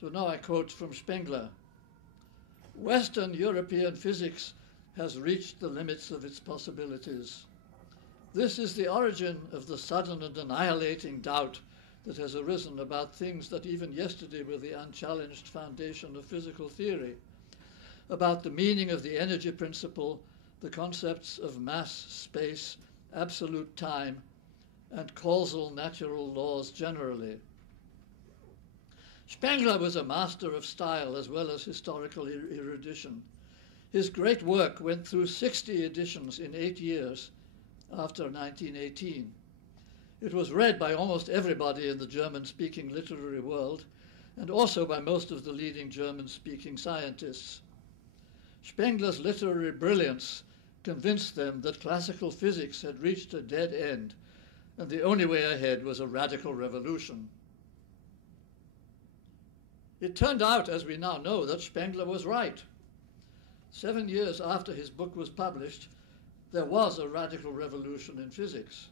So now I quote from Spengler. Western European physics has reached the limits of its possibilities. This is the origin of the sudden and annihilating doubt that has arisen about things that even yesterday were the unchallenged foundation of physical theory, about the meaning of the energy principle, the concepts of mass, space, absolute time, and causal natural laws generally. Spengler was a master of style as well as historical erudition. His great work went through 60 editions in 8 years after 1918. It was read by almost everybody in the German-speaking literary world, and also by most of the leading German-speaking scientists. Spengler's literary brilliance convinced them that classical physics had reached a dead end, and the only way ahead was a radical revolution. It turned out, as we now know, that Spengler was right. 7 years after his book was published, there was a radical revolution in physics.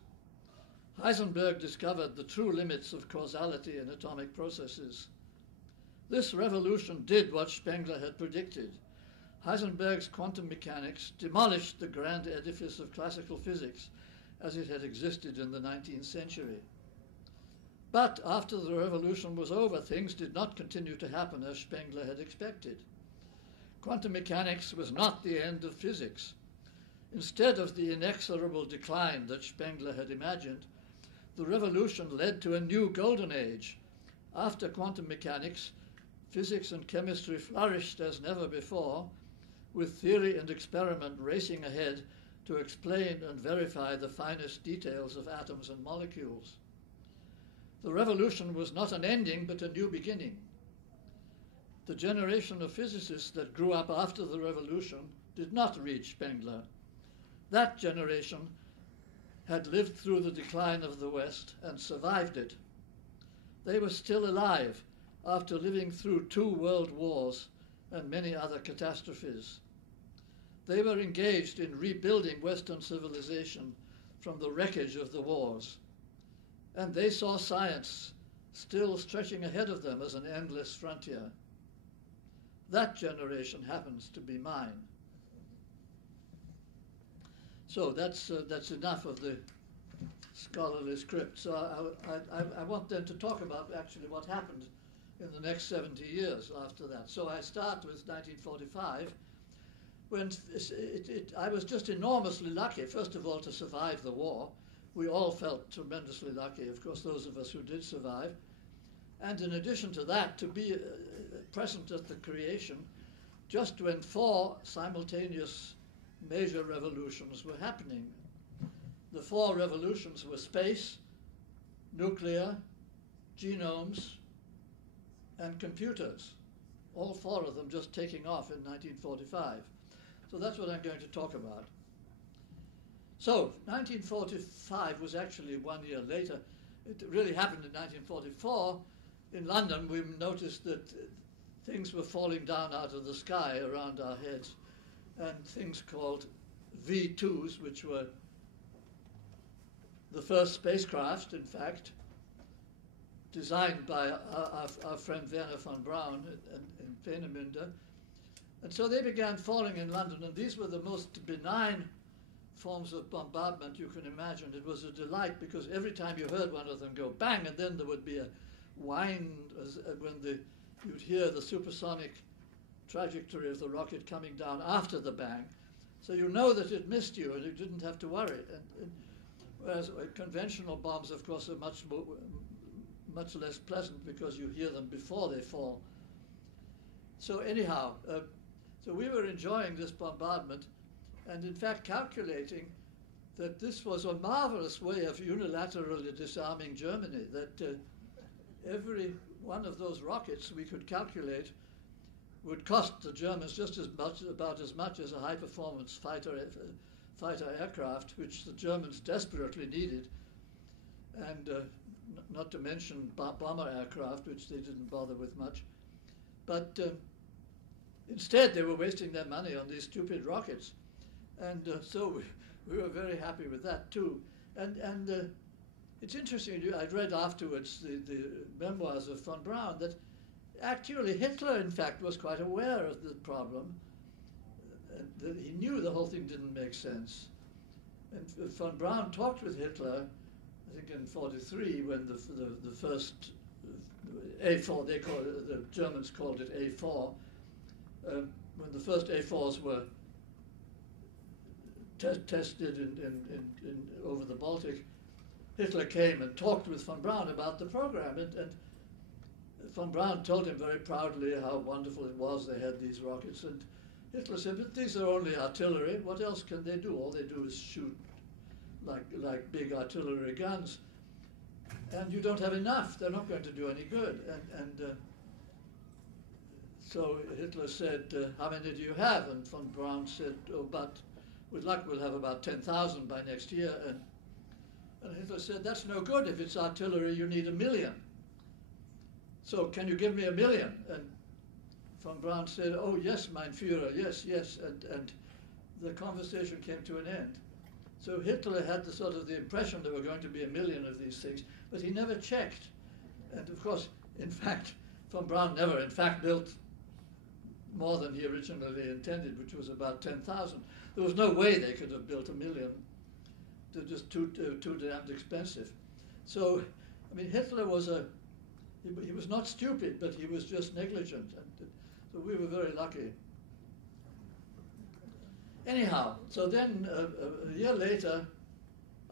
Heisenberg discovered the true limits of causality in atomic processes. This revolution did what Spengler had predicted. Heisenberg's quantum mechanics demolished the grand edifice of classical physics as it had existed in the 19th century. But after the revolution was over, things did not continue to happen as Spengler had expected. Quantum mechanics was not the end of physics. Instead of the inexorable decline that Spengler had imagined, the revolution led to a new golden age. After quantum mechanics, physics and chemistry flourished as never before, with theory and experiment racing ahead to explain and verify the finest details of atoms and molecules. The revolution was not an ending, but a new beginning. The generation of physicists that grew up after the revolution did not reach Spengler. That generation had lived through the decline of the West and survived it. They were still alive after living through 2 world wars and many other catastrophes. They were engaged in rebuilding Western civilization from the wreckage of the wars. And they saw science still stretching ahead of them as an endless frontier. That generation happens to be mine. So that's enough of the scholarly script. So I want then to talk about actually what happened in the next 70 years after that. So I start with 1945, when I was just enormously lucky, first of all, to survive the war. We all felt tremendously lucky, of course, those of us who did survive. And in addition to that, to be present at the creation just when 4 simultaneous major revolutions were happening. The 4 revolutions were space, nuclear, genomes, and computers. All 4 of them just taking off in 1945. So that's what I'm going to talk about. So 1945 was actually 1 year later. It really happened in 1944. In London, we noticed that things were falling down out of the sky around our heads, and things called V2s, which were the first spacecraft, in fact, designed by our friend Werner von Braun in Peenemünde. And so they began falling in London, and these were the most benign forms of bombardment you can imagine. It was a delight because every time you heard one of them go bang, and then there would be a whine when you'd hear the supersonic trajectory of the rocket coming down after the bang. So you know that it missed you and you didn't have to worry. Whereas conventional bombs, of course, are much less pleasant because you hear them before they fall. So anyhow, so we were enjoying this bombardment, and in fact calculating that this was a marvelous way of unilaterally disarming Germany, that every one of those rockets we could calculate would cost the Germans just about as much as a high-performance fighter aircraft, which the Germans desperately needed, and not to mention bomber aircraft, which they didn't bother with much. But instead, they were wasting their money on these stupid rockets. And so we were very happy with that, too. And it's interesting, I'd read afterwards the memoirs of von Braun, that actually, Hitler, in fact, was quite aware of the problem, and that he knew the whole thing didn't make sense. And von Braun talked with Hitler, I think in '43, when the first A4, they call it, the Germans called it A4, when the first A4s were tested in over the Baltic. Hitler came and talked with von Braun about the program, and von Braun told him very proudly how wonderful it was they had these rockets, and Hitler said, but these are only artillery, what else can they do? All they do is shoot like big artillery guns, and you don't have enough, they're not going to do any good. So Hitler said, how many do you have? And von Braun said, oh, but with luck we'll have about 10,000 by next year. And Hitler said, that's no good. If it's artillery, you need 1 million. So can you give me 1 million? And von Braun said, oh, yes, mein Führer, yes, yes. And the conversation came to an end. So Hitler had the sort of the impression there were going to be 1 million of these things, but he never checked. And of course, in fact, von Braun never, in fact, built more than he originally intended, which was about 10,000. There was no way they could have built 1 million. They're just too damned expensive. So, I mean, Hitler was he was not stupid, but he was just negligent, and so we were very lucky. Anyhow, so then a year later,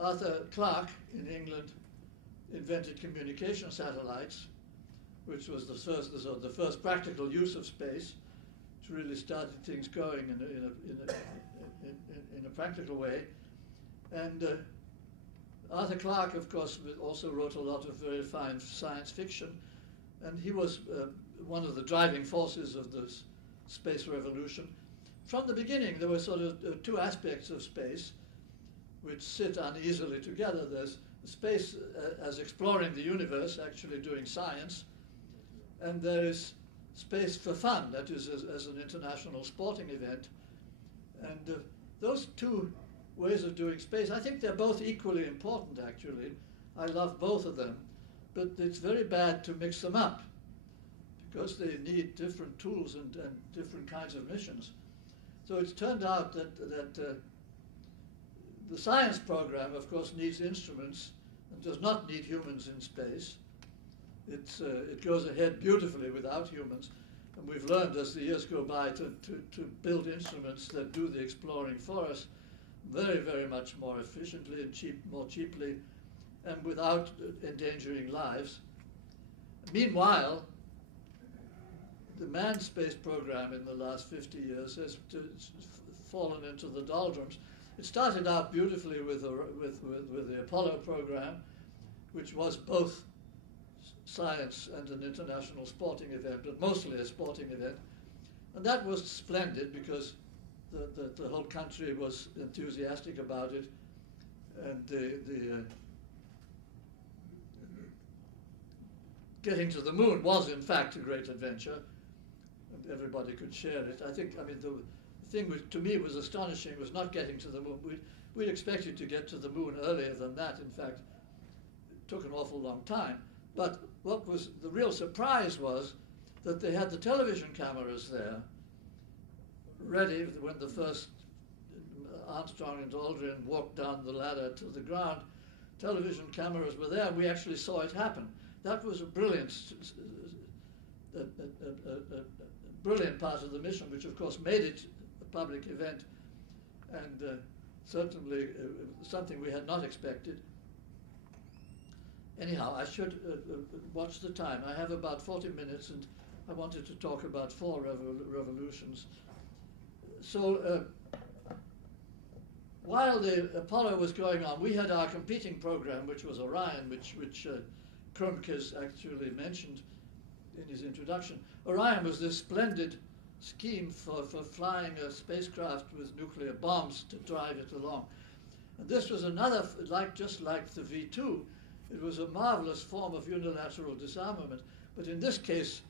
Arthur Clarke in England invented communication satellites, which was the first practical use of space, which really started things going in a practical way. And Arthur Clarke, of course, also wrote a lot of very fine science fiction, and he was one of the driving forces of the space revolution. From the beginning, there were sort of two aspects of space which sit uneasily together. There's space as exploring the universe, actually doing science, and there is space for fun, that is as an international sporting event. And those two ways of doing space, I think they're both equally important, actually. I love both of them, but it's very bad to mix them up because they need different tools and different kinds of missions. So it's turned out that the science program, of course, needs instruments and does not need humans in space. It goes ahead beautifully without humans, and we've learned as the years go by to build instruments that do the exploring for us very, very much more efficiently and more cheaply, and without endangering lives. Meanwhile, the manned space program in the last 50 years has fallen into the doldrums. It started out beautifully with the Apollo program, which was both science and an international sporting event, but mostly a sporting event. And that was splendid because the whole country was enthusiastic about it, and getting to the moon was in fact a great adventure, and everybody could share it. I mean, the thing which to me was astonishing was not getting to the moon. We'd expected to get to the moon earlier than that. In fact, it took an awful long time. But what was the real surprise was that they had the television cameras there, ready when the first Armstrong and Aldrin walked down the ladder to the ground. Television cameras were there, and we actually saw it happen. That was a brilliant part of the mission, which of course made it a public event, and certainly something we had not expected. Anyhow, I should watch the time. I have about 40 minutes, and I wanted to talk about 4 revolutions. So while the Apollo was going on, we had our competing program, which was Orion, which Krumk has actually mentioned in his introduction. Orion was this splendid scheme for flying a spacecraft with nuclear bombs to drive it along. And this was another, just like the V2, it was a marvelous form of unilateral disarmament. But in this case,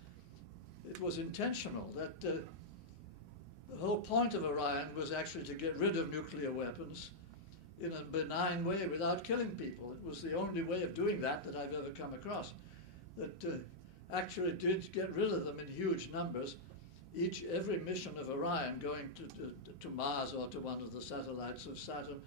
it was intentional. That the whole point of Orion was actually to get rid of nuclear weapons in a benign way without killing people. It was the only way of doing that I've ever come across. That actually did get rid of them in huge numbers. Every mission of Orion going to Mars or to one of the satellites of Saturn